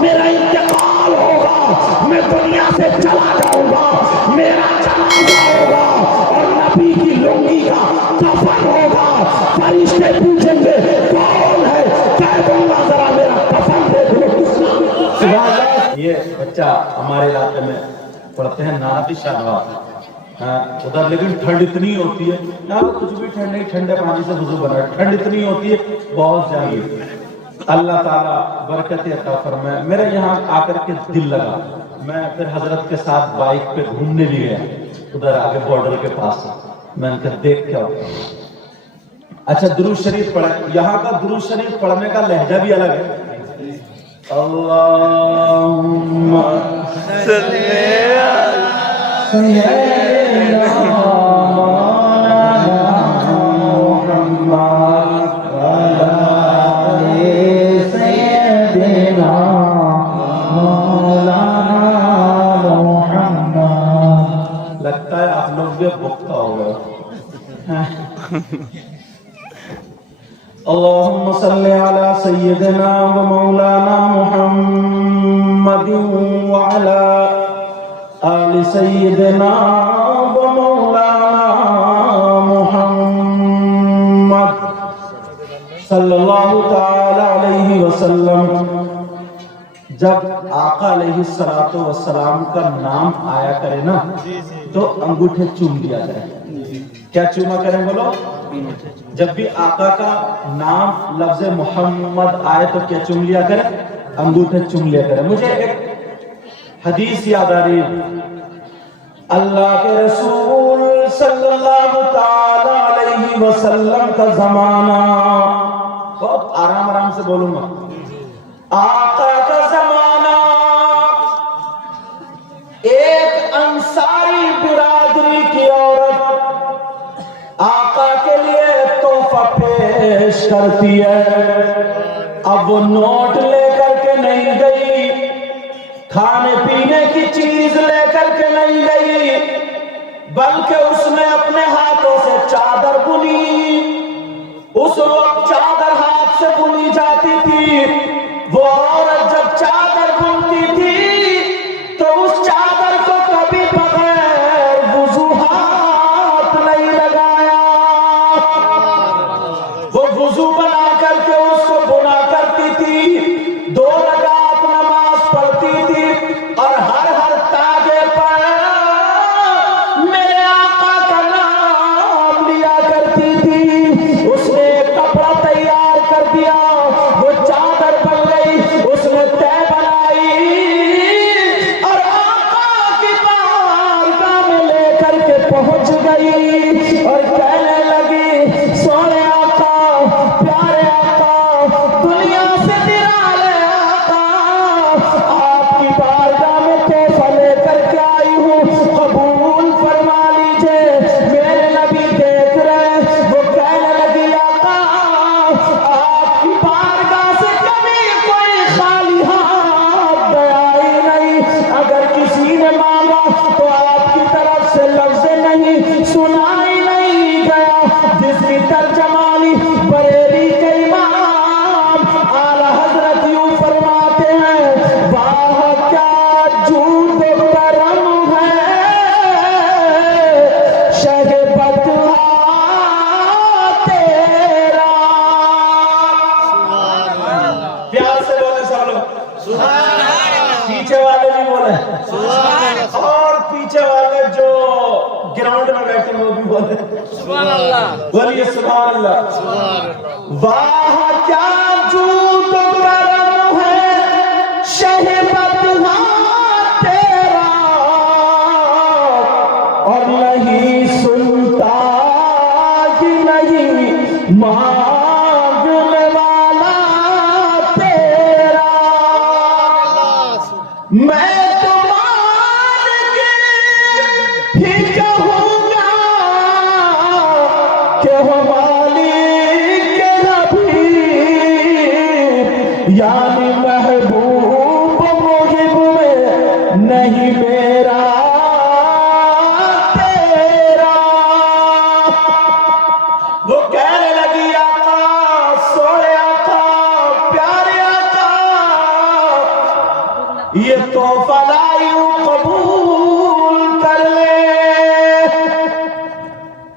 میرا انتقال ہوگا، میں دنیا سے چلا جاؤں گا، میرا جنازہ ہوگا اور نبی کی لنگی کا کفن ہوگا، فرشتے پوچھیں گے کون ہے، کہہ دوں گا ذرا میرا کفن دیکھ لو۔ یہ بچہ ہمارے علاقے میں پڑھتے ہیں نعت شہباز ادھر، لیکن ٹھنڈ اتنی ہوتی ہے یہاں کچھ بھی ٹھنڈ نہیں، ٹھنڈے پانی سے وضو بنا، ٹھنڈ اتنی ہوتی ہے بہت زیادہ۔ اللہ تعالیٰ برکت عطا فرمائے۔ میرے یہاں آ کر کے دل لگا، میں پھر حضرت کے ساتھ بائک پہ گھومنے بھی گیا ادھر آگے بارڈر کے پاس، میں نے کہا دیکھ کیا ہوتا۔ اچھا درود شریف پڑھیں، یہاں کا درود شریف پڑھنے کا لہجہ بھی الگ ہے۔ اللہم صلی علی سیدنا مولانا محمد وعلی آلِ سیدنا مولانا محمد۔ لگتا ہے آپ لوگ بھی بکتا ہوگا۔ اللهم صل على سيدنا ومولانا محمد وعلى آل سيدنا ومولانا محمد صلی اللہ تعالی علیہ وسلم۔ جب آقا علیہ السلام کا نام آیا کرے نا تو انگوٹھے چوم لیا کرے۔ کیا چوما کریں بولو؟ جب بھی آقا کا نام لفظ محمد آئے تو کیا چوم لیا کرے؟ انگوٹھے چوم لیا کرے۔ مجھے ایک حدیث یاد آ رہی ہے، اللہ کے رسول صلی اللہ تعالی علیہ وسلم کا زمانہ، بہت آرام آرام سے بولوں گا، آقا کا زمانہ، ایک انصاری برادری کی عورت آقا کے لیے تحفہ پیش کرتی ہے۔ اب وہ نوٹ لے کر کے نہیں گئی، کھانے پینے کی چیز لے کر کے نہیں گئی، بلکہ اس نے اپنے ہاتھوں سے چادر بنی۔ اس وقت چادر ہاتھ سے بنی جاتی تھی، وہ عورت جب چادر بنتی تھی تو اس چادر کو کبھی بغیر وضو ہاتھ نہیں لگایا، وہ وضو بنا کر کے اس کو بنا کرتی تھی، 2 رکعت نماز پڑھتی تھی، اور ہر تاجے پر میرے آقا کا نام لیا کرتی تھی۔ اس نے ایک کپڑا تیار کر دیا، وہ چادر بن گئی، اس نے تے بنائی اور آقا کی بارگاہ میں لے کر کے پہنچ گئی اور کہنے لگی سونے آقا، پیارے آقا، دنیا سے نرالے آقا، آپ کی بارگاہ میں تحفہ لے کر کے آئی ہوں، قبول فرما لیجئے۔ میرے نبی دیکھ رہے، وہ کہنے لگی آقا آپ کی بارگاہ سے کبھی کوئی خالی ہاتھ گیا ہی نہیں، اگر کسی نے مانگا تو آپ کی طرف سے لفظ نہیں سنا ہی نہیں گیا، جس کی ترجمانی بریلی کے امام اعلی حضرت یوں فرماتے ہیں، واہ کیا جود و کرم ہے شہ بدھا تیرا۔ پیار سے بولے سب لوگ، پیچھے والے بھی بولے، اور پیچھے والے جو گراؤنڈ میں بیٹھے وہ بھی بولے بولیے سبحان اللہ۔ واہ کیا جود و کرم ہے شہ بدھا تیرا، اور نہیں سنتا ہی نہیں مانگنے والا تیرا۔ میں تو مان کے ہی کہوں گا کہ وہ مالک نبی، یعنی محبوب محب میں نہیں میرا تیرا۔ وہ کہنے لگی آقا، سونے آقا، پیارے آقا، یہ تحفہ لائی ہوں قبول کر لے۔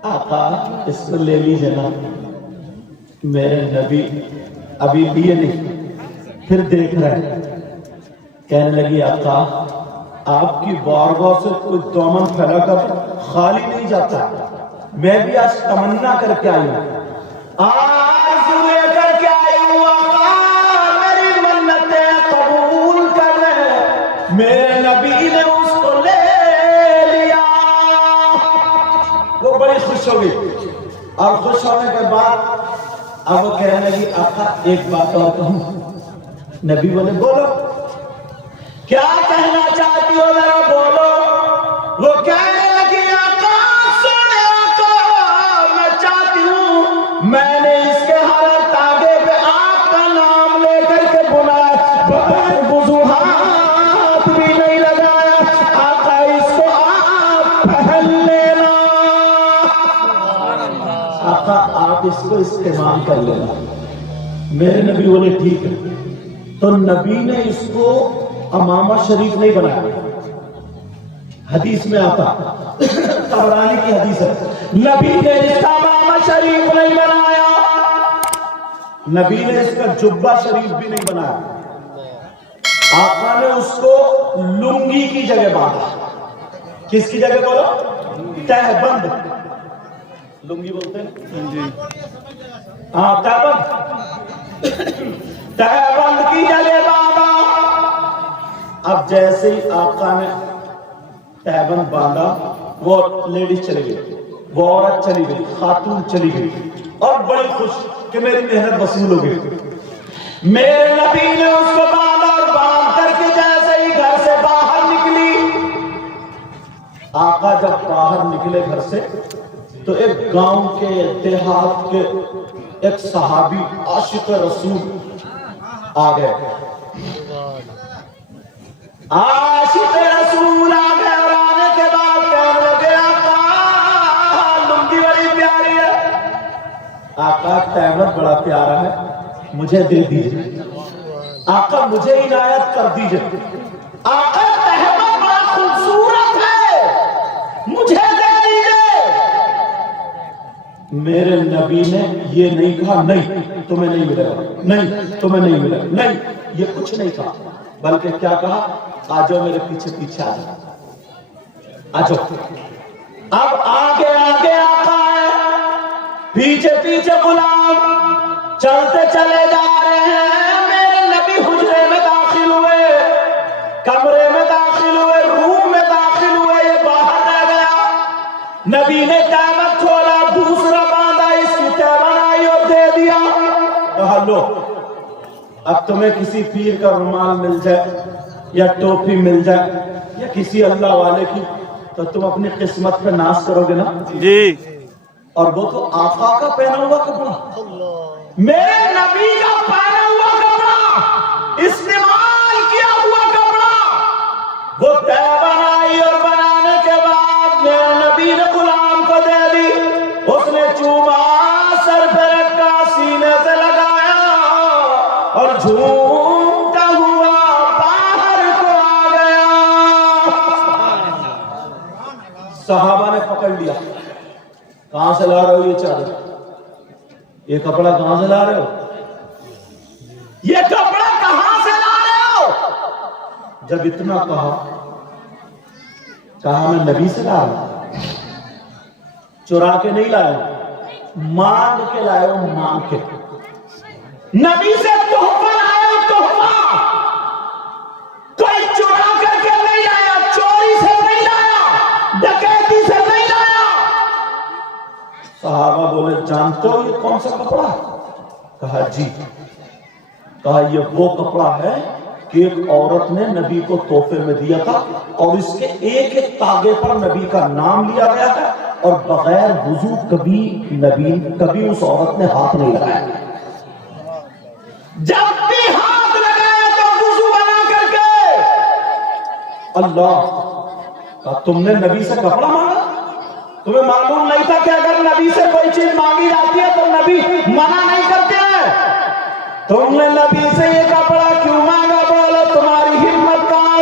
آقا اس کو لے لیجیے نا۔ میرے نبی ابھی لیے نہیں، پھر دیکھ رہے ہیں، کہنے لگی آقا آپ کی بارگاہ سے کوئی دامن پھیلا کر خالی نہیں جاتا، میں بھی آج تمنا کر کے آئی ہوں، آج لے کر کے آئی ہوں آقا، میری منتیں قبول کر لیں۔ میرے نبی نے اس کو لے لیا، وہ بڑی خوش ہو گئی، اور خوش ہونے کے بعد اب وہ کہنے لگی آقا ایک بات اور کہوں؟ نبی بولے بولو، کیا کہنا چاہتی ہو ذرا بولو؟ وہ کہنے لگی آقا سنے آقا، میں چاہتی ہوں میں نے اس کے ہر تاگے پہ آپ کا نام لے کر کے بنایا، بغیر وضوحات بھی نہیں لگایا، آقا اس کو آپ پہن لینا، آقا آپ اس کو استعمال کر لینا۔ میرے نبی بولے ٹھیک ہے۔ تو نبی نے اس کو امامہ شریف نہیں بنایا، حدیث میں آتا، طبرانی کی حدیث ہے، نبی نے اس کا امامہ شریف نہیں بنایا، نبی نے اس کا جبہ شریف بھی نہیں بنایا، آقا نے اس کو لنگی کی جگہ باندھا۔ کس کی جگہ بولو؟ تہبند، لنگی بولتے ہیں، ہاں تہبند، تہبند کی جگہ باندھا۔ اب جیسے ہی آقا نے تہبند باندھا، وہ لیڈیز چلی گئی، وہ عورت چلی گئی، خاتون چلی گئی، اور بڑی خوش کہ میری محنت وصول ہو گئی۔ میرے نبی نے اس کو باندھا، اور باندھ کر کے جیسے ہی گھر سے باہر نکلی، آقا جب باہر نکلے گھر سے تو ایک گاؤں کے دیہات کے ایک صحابی عاشق رسول آ گئے، عاشق رسول آ گئے، اور آنے کے بعد کہنے لگے آقا لنگی بڑی پیاری ہے، آقا تہبند بڑا پیارا ہے، مجھے دے دیجئے، آقا مجھے عنایت کر دیجئے، آقا تہبند بڑا خوبصورت ہے، مجھے دے دیجئے۔ میرے نبی نے یہ نہیں کہا نہیں تمہیں نہیں ملے گا، نہیں تمہیں نہیں ملے گا، نہیں، یہ کچھ نہیں کہا، بلکہ کیا کہا؟ آجو میرے پیچھے پیچھے آجو، آجو۔ اب آگے آگے آقا ہے، پیچھے پیچھے غلام چلتے چلے جا رہے ہیں۔ میرے نبی حجرے میں داخل ہوئے، کمرے میں داخل ہوئے، روم میں داخل ہوئے، یہ باہر رہ گیا۔ نبی نے تہبند کھولا، دوسرا باندھا، اس کی تہبند آئی اور دے دیا، کہا لو اب تمہیں کسی پیر کا رومال مل جائے یا ٹوپی مل جائے یا کسی اللہ والے کی تو تم اپنی قسمت پہ ناز کرو گے نا جی۔ اور وہ تو آقا کا پہنا ہوا کپڑا، میرے نبی کا پہنا ہوا کپڑا، استعمال کیا ہوا کپڑا، وہ تہبند آئی اور بنانے کے بعد میرے نبی نے غلام کو دے دی، اس نے چوما، سر پہ رکھا، سینے سے لگایا اور جھومتا ہوا باہر کو آ گیا۔ صحابہ نے پکڑ لیا، کہاں سے لا رہے ہو یہ چادر، یہ کپڑا کہاں سے لا رہے ہو، یہ کپڑا کہاں سے لا رہے ہو؟ جب اتنا کہا میں نبی سے لا رہا ہوں، چرا کے نہیں لایا، مانگ کے لائے ہو، مانگ کے، نبی سے تحفہ لایا ہو، تحفہ، کوئی چرا کر کے نہیں لایا، چوری سے نہیں لایا، ڈکیتی سے نہیں لایا۔ صحابہ بولے جانتے ہو یہ کون سا کپڑا ہے؟ کہا جی۔ کہا یہ وہ کپڑا ہے کہ ایک عورت نے نبی کو تحفے میں دیا تھا، اور اس کے ایک ایک تاگے پر نبی کا نام لیا گیا ہے، اور بغیر وضو کبھی اس عورت نے ہاتھ نہیں لگایا، جب بھی ہاتھ لگایا تو وضو بنا کر کے۔ اللہ، کہا تم نے نبی سے کپڑا مانگا؟ تمہیں معلوم نہیں تھا کہ اگر نبی سے کوئی چیز مانگی جاتی ہے تو نبی منع نہیں کرتے ہیں؟ تم نے نبی سے یہ کپڑا کیوں مانگا؟ بولو تمہاری ہمت کہاں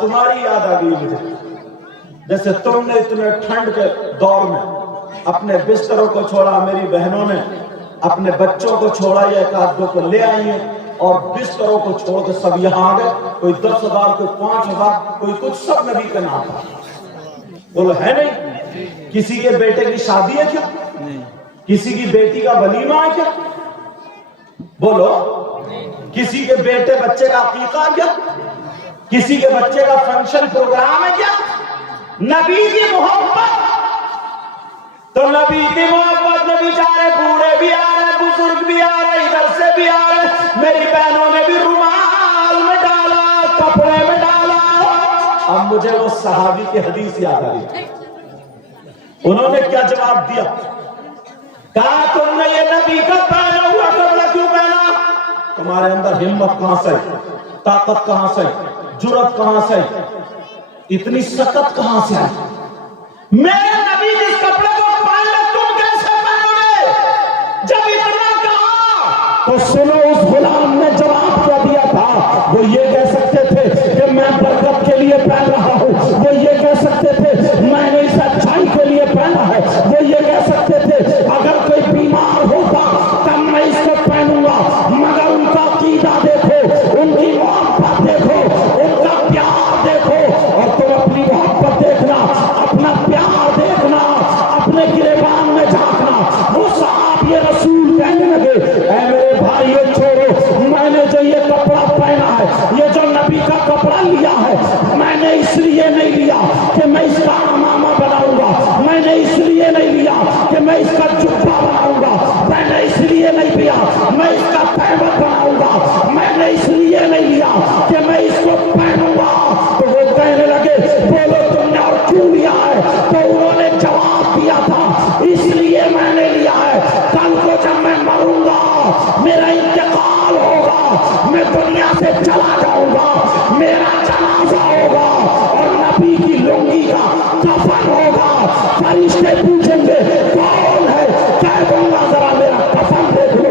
تمہاری یاد آ گئی مجھے، جیسے تم نے اتنے ٹھنڈ کے دور میں اپنے بستروں کو چھوڑا، میری بہنوں نے اپنے بچوں کو چھوڑا، یا ایک آدھ دو کو لے آئی ہیں اور بستروں کو چھوڑ کے سب یہاں آ گئے، کوئی 10,000 کوئی 5,000 کوئی کچھ، سب نبی کا نام تھا۔ بولو ہے نہیں؟ کسی کے بیٹے کی شادی ہے کیا؟ کسی کی بیٹی کا ولیمہ ہے کیا؟ بولو کسی کے بیٹے بچے کا عقیقہ ہے کیا؟ کسی کے بچے کا فنکشن پروگرام ہے کیا؟ نبی کی محبت تو نبی کی محبت میں بیچارے بوڑھے بھی آ رہے، بزرگ بھی آ رہے، ادھر سے بھی آ رہے، میری بہنوں نے بھی رومال میں ڈالا، کپڑے میں ڈالا۔ اب مجھے وہ صحابی کی حدیث یاد آ گئی، انہوں نے کیا جواب دیا؟ کہا تم نے یہ نبی کا پہنا ہوا کپڑا کیوں پہنا؟ تمہارے اندر ہمت کہاں سے، طاقت کہاں سے، جرأت کہاں سے، اتنی سخت کہاں سے ہے؟ میرے نبی جس کپڑے کو پہنا تم کیسے پہنو گے جب اتنا کہا؟ تو سنو اس غلام نے جواب کیا دیا تھا۔ وہ یہ کہہ سکتے تھے کہ میں برکت کے لیے پہن رہا ہوں، وہ یہ کہہ سکتے تھے میں نے اس اچھائی کے لیے پہنا ہے، وہ یہ کہہ سکتے تھے اگر کوئی بیمار ہوتا تب میں اس کو پہنوں گا، مگر ان کا عقیدہ دیکھو، ان کی محبت دیکھو، ان کا پیار دیکھو، اور تم اپنی محبت دیکھنا، اپنا پیار دیکھنا، اپنے گریبان میں جھانکنا۔ وہ صحابی رسول کہنے لگے اے میرے بھائی چھوڑو، میں نے جو یہ کپڑا پہنا ہے، یہ جو نبی کا کپڑا لیا ہے، میں نے اس لیے نہیں لیا کہ میں اس کا امامہ بناؤں گا، میں نے اس لیے نہیں لیا کہ میں اس کا جبہ بناؤں گا، میں نے اس لیے نہیں لیا میں اس کا پہنت بناؤں گا، میں نے اس لیے نہیں لیا کہ میں اس کو پہنوں گا۔ تو وہ کہنے لگے بولو تم نے اور کیوں لیا ہے؟ تو انہوں نے جواب دیا تھا اس لیے میں نے لیا ہے، کل کو جب میں مروں گا، میرا انتقال ہوگا، میں دنیا سے چلا جاؤں گا، میرا جنازہ ہوگا اور نبی کی لنگی کا کفن ہوگا، فرشتے پوچھیں گے کون ہے، کہہ دوں گا ذرا میرا کفن دیکھ لو۔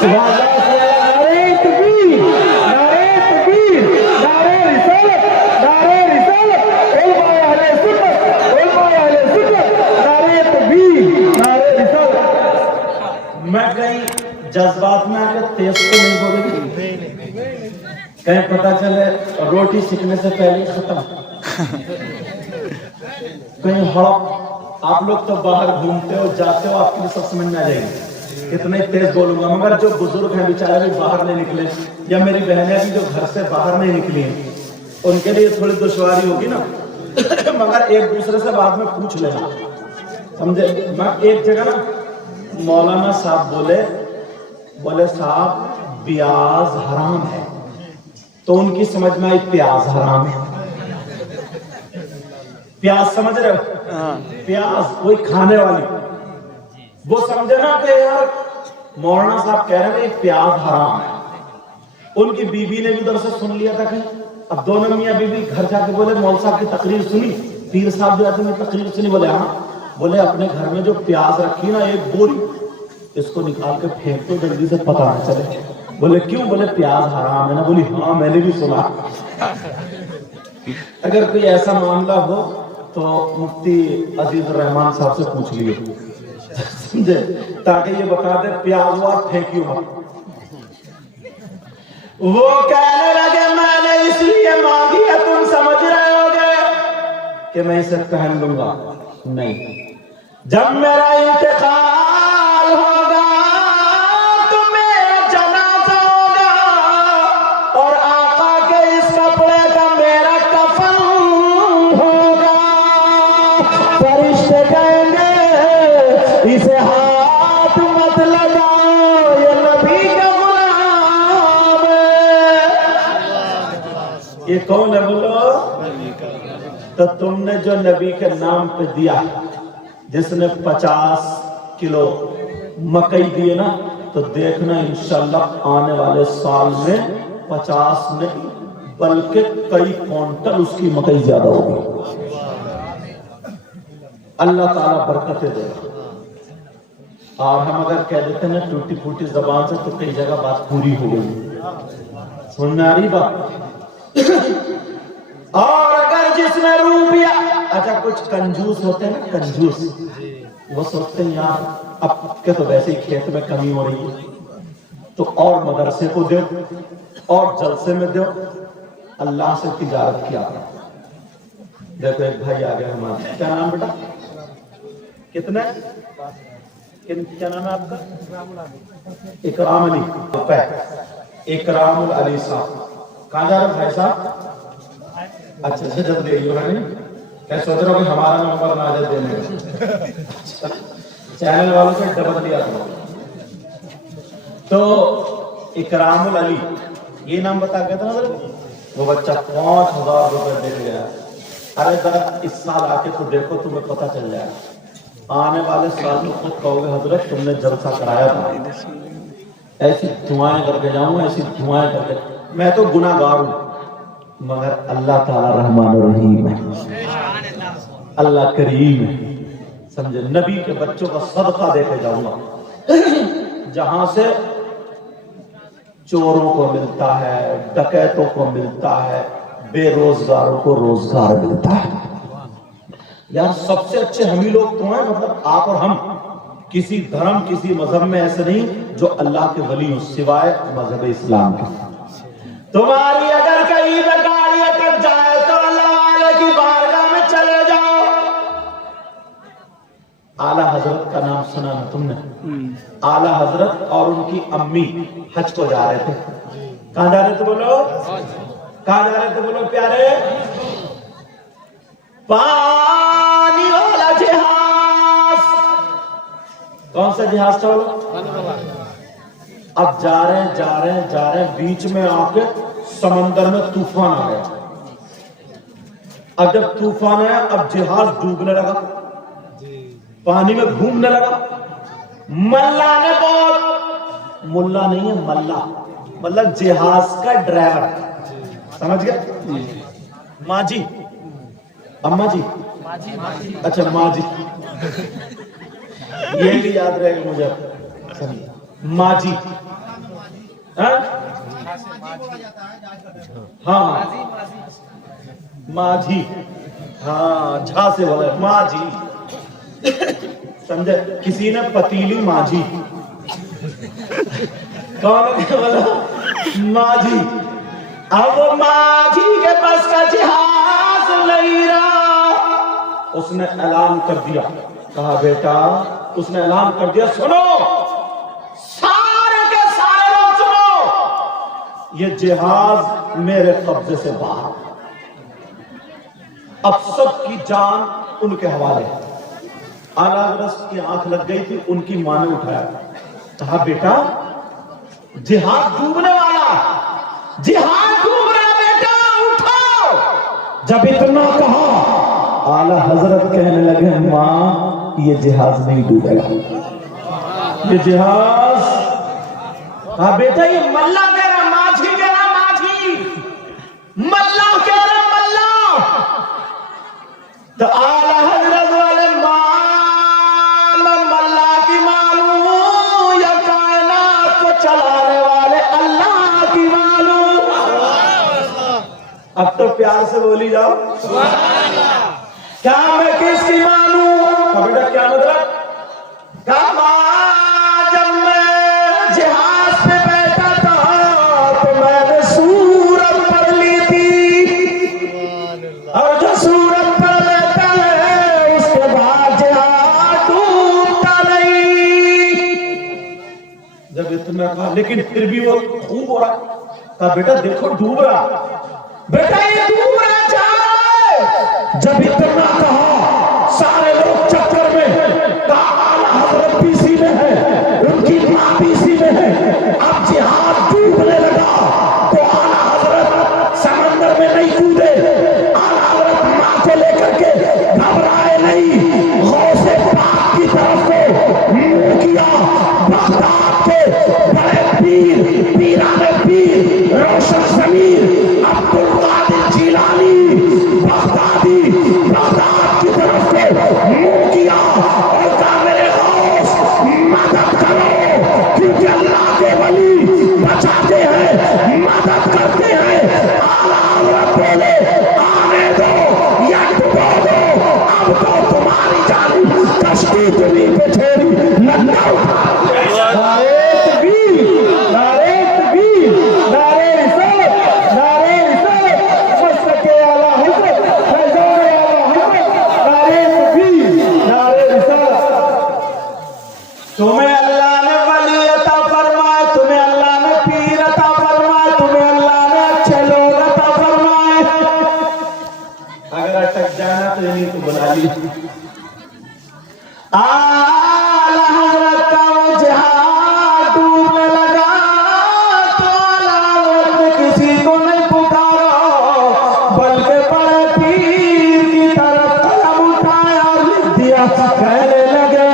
سبحان اللہ، نعرہ تکبیر، نعرہ تکبیر، نعرہ رسالت، نعرہ رسالت، علماء اہل سنت، علماء اہل سنت، نعرہ تکبیر، نعرہ رسالت۔ میں کہیں جذبات میں آ کے تیز تو نہیں بولے گی، کہیں پتہ چلے روٹی سیکھنے سے پہلے ختم، کہیں ہڑپ۔ آپ لوگ تو باہر گھومتے ہو جاتے ہو، آپ کے لیے سب سمجھ میں آ جائے گی، اتنا ہی تیز بولوں گا۔ مگر جو بزرگ ہیں بیچارے بھی باہر نہیں نکلے، یا میری بہنیں بھی جو گھر سے باہر نہیں نکلی ہیں، ان کے لیے تھوڑی دشواری ہوگی نا، مگر ایک دوسرے سے بعد میں پوچھ لینا، سمجھے؟ میں ایک جگہ نا مولانا صاحب بولے صاحب پیاز حرام ہے، تو ان کی سمجھ میں آئی پیاز حرام ہے۔ پیاز سمجھ رہے ہو؟ پیاز وہی کھانے والی، وہ سمجھے نا کہ یار مولانا صاحب کہہ رہے ہیں پیاز حرام ہے۔ ان کی بیوی نے بھی ادھر سے سن لیا تھا کہ اب دونوں میاں بیوی گھر جا کے بولے مول صاحب کی تقریر سنی، پیر صاحب جو آتے ہیں تقریر سنی، بولے ہاں، بولے اپنے گھر میں جو پیاز رکھی نا ایک بوری، اس کو نکال کے پھینک تو جلدی سے پتہ نہ چلے۔ بولے کیوں؟ بولے پیاز حرام ہے نا۔ بولی ہاں میں نے بھی سنا۔ اگر کوئی ایسا معاملہ ہو تو مفتی عزیز الرحمان صاحب سے پوچھ لیے، سمجھے، تاکہ یہ بتا دے پیاز وار پھینکیو مت۔ وہ کہنے لگے میں نے اس لیے مانگی ہے، تم سمجھ رہے ہوگے کہ میں اسے پہن لوں گا؟ نہیں، جب میرا انتقال ہوگا تو میرا جنازہ ہوگا اور آقا کے اس کپڑے کا میرا کفن ہوگا۔ فرشتے کہیں گے اسے ہاتھ مت لگاؤ، یہ نبی کا غلام ہے۔ یہ کون ہے بولو؟ تو تم نے جو نبی کے نام پہ دیا، جس نے 50 کلو مکئی دیے نا، تو دیکھنا انشاءاللہ آنے والے سال میں 50 نہیں بلکہ کئی کونٹل اس کی مکئی زیادہ ہوگی۔ اللہ تعالیٰ برکتیں دے گا۔ اور ہم اگر کہہ دیتے ہیں ٹوٹی پھوٹی زبان سے تو کئی جگہ بات پوری ہو گئی۔ سننے آ رہی بات؟ اور اگر جس میں روپیہ، اچھا کچھ کنجوس ہوتے ہیں نا، کنجوس، وہ سوچتے ہیں یار اب کے تو ویسے ہی کھیت میں کمی ہو رہی ہے تو اور مدرسے کو دو اور جلسے میں دو، اللہ سے تجارت کیا۔ دیکھو ایک بھائی آ گیا ہمارا، کیا نام بیٹا؟ کتنے؟ کیا نام ہے آپ کا؟ اکرام علی، اکرام علی صاحب، کہاں جا رہے بھائی صاحب؟ اچھا اچھا جب دے گی نہیں کیا سوچ رہا ہوں کہ ہمارا نمبر نہ آ جائے دینے کا، چینل والوں سے ڈبل دیا تھا۔ تو اکرام علی یہ نام بتا گیا تھا نا، وہ بچہ 5000 روپے دے گیا۔ ارے ذرا اس سال آ کے تو دیکھو تمہیں پتہ چل جائے، آنے والے سال میں خود کہو گے حضرت تم نے جلسہ کرایا تھا، ایسی دعائیں کر کے جاؤں، ایسی دعائیں کر کے، میں تو گناہ گار ہوں مگر اللہ تعالیٰ رحمان الرحیم ہے، اللہ کریم ہے، سمجھے؟ نبی کے بچوں کا صدقہ دے کے جاؤں گا جہاں سے چوروں کو ملتا ہے، ڈکیتوں کو ملتا ہے، بے روزگاروں کو روزگار ملتا ہے۔ یار سب سے اچھے ہم ہی لوگ تو ہیں، مطلب آپ اور ہم، کسی دھرم کسی مذہب میں ایسے نہیں جو اللہ کے ولی ہوں سوائے مذہب اسلام کے۔ تمہاری اگر کہیں پہ گاڑی اٹک جائے تو اللہ والے کی بارگاہ میں چلے جاؤ۔ اعلیٰ حضرت کا نام سنا نا تم نے؟ اعلیٰ حضرت اور ان کی امی حج کو جا رہے تھے۔ کہاں جا رہے تھے بولو؟ کہاں جا رہے تھے بولو پیارے؟ پانی والا جہاز۔ کون سا جہاز تھا بولو؟ اب جا رہے ہیں بیچ میں آ کے سمندر میں طوفان آ گیا۔ اب جب طوفان آیا اب جہاز ڈوبنے لگا، پانی میں گھومنے لگا۔ ملا نے بہت، ملا نہیں ہے ملا، مطلب جہاز کا ڈرائیور، سمجھ گئے؟ ماجی، اما جی، اچھا ماجی، یہ بھی یاد رہے گا مجھے، ماجی، ہاں ماجی، ہاں جھا سے بولے ماجی، سمجھے؟ کسی نے پتیلی ماجی، کون بولا؟ ماجی۔ اب ماجی کے پاس کا جہاز نہیں رہا، اس نے اعلان کر دیا، کہا بیٹا، اس نے اعلان کر دیا سنو سارے کے سارے لوگ سنو، یہ جہاز میرے قبضے سے باہر، اب سب کی جان ان کے حوالے۔ اعلیٰ حضرت کی آنکھ لگ گئی تھی، ان کی ماں نے اٹھایا، کہا بیٹا جہاز ڈوبنے والا، جہاز ڈوب رہا بیٹا اٹھو۔ جب اتنا کہا اعلیٰ حضرت کہنے لگے ماں یہ جہاز نہیں ڈوبے گا، یہ جہاز، ہاں بیٹا یہ ملا کہہ رہا، ماجھی کہہ رہا، ماجھی، ملا کہہ رہا، ملا۔ تو اعلیٰ حضرت والے ماں ملا کی مانوں یا کائنات کو چلانے والے اللہ کی مانوں؟ اب تو پیار سے بولی جاؤ کیا میں کس کی مانوں؟ بیٹا کیا مطلب؟ کیا ماں جب میں جہاز پہ بیٹھا تھا تو میں نے سورت پڑھ لی تھی، اور جو سورت پڑھ لیتا ہے اس کے بعد جہاز ڈوبتا نہیں۔ جب اتنا کہا لیکن پھر بھی وہ خوب ہو رہا، کہا بیٹا دیکھو ڈوب رہا، بیٹا یہ ڈوب رہا جا رہا ہے۔ جب اتنا کہا سارے لوگ چکر میں، کہا اعلیٰ حضرت بھی اسی میں ہے، ان کی ماں بھی اسی میں ہے۔ اب جہاز ڈوبنے لگا تو اعلیٰ حضرت سمندر میں نہیں کودے، اعلیٰ حضرت ماں کو لے کر کے گھبرائے نہیں، غوث پاک کی طرف کو منہ کیا۔ بغداد کے بڑے پیر، پیران پیر، روشن ضمیر عبد القادر جیلانی اگر اٹک جانا تو یہیں تو بنا لی آلہ حضرت کا وہ جہاں ڈوبنے لگا تو آلہ نے کسی کو نہیں پکارا بلکہ بڑے پیر کی طرف قلم اٹھایا اور لکھ دیا کہنے لگے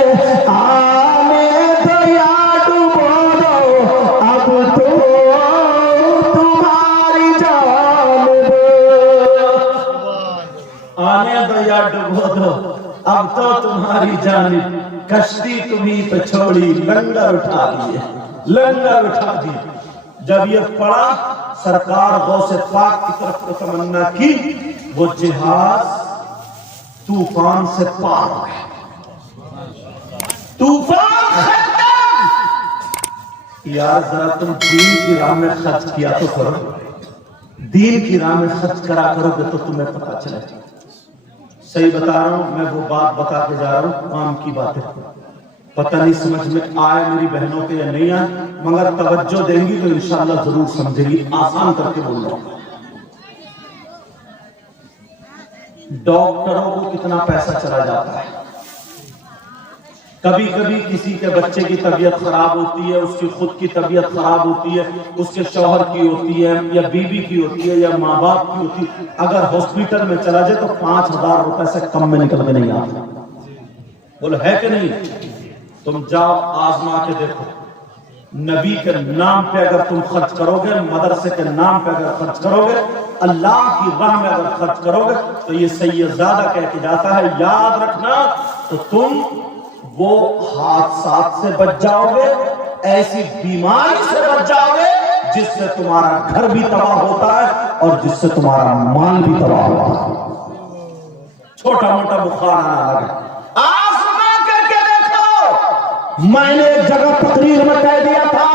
آنے دو یا ڈوبو دو اب تو تمہاری جانب آنے دو یا ڈوبو دو اب تو تمہاری جانب کشتی تمہیں پہ چھوڑی لنگر اٹھا دیے لنگر اٹھا دیے جب یہ پڑا سرکار غوث پاک کی طرف کو تمنا کی وہ جہاز طوفان سے پار ہو گیا طوفان ختم یار ذرا تم دین کی راہ میں خرچ کیا تو کرو دین کی راہ میں خرچ کرا کرو گے تو تمہیں پتا چلے صحیح بتا رہا ہوں میں وہ بات بتا کے جا رہا ہوں کام کی بات ہے پتہ نہیں سمجھ میں آئے میری بہنوں کے یا نہیں آئے مگر توجہ دیں گی تو انشاءاللہ ضرور سمجھے گی آسان کر کے بول رہا ہوں ڈاکٹروں کو کتنا پیسہ چلا جاتا ہے کبھی کبھی کسی کے بچے کی طبیعت خراب ہوتی ہے اس کی خود کی طبیعت خراب ہوتی ہے اس کے شوہر کی ہوتی ہے یا بیوی کی ہوتی ہے یا ماں باپ کی ہوتی ہے اگر ہاسپٹل میں چلا جائے تو 5,000 روپے سے کم میں نکل کے نہیں آتا بولو ہے کہ نہیں تم جاؤ آزما کے دیکھو نبی کے نام پہ اگر تم خرچ کرو گے مدرسے کے نام پہ اگر خرچ کرو گے اللہ کی راہ میں اگر خرچ کرو گے تو یہ سید زادہ کہہ کے جاتا ہے یاد رکھنا تو تم وہ حادثات سے بچ جاؤ گے ایسی بیماری سے بچ جاؤ گے جس سے تمہارا گھر بھی تباہ ہوتا ہے اور جس سے تمہارا مال بھی تباہ ہوتا ہے چھوٹا موٹا بخار آنا لگے آزما کر کے دیکھو میں نے ایک جگہ تقریر میں کہہ دیا تھا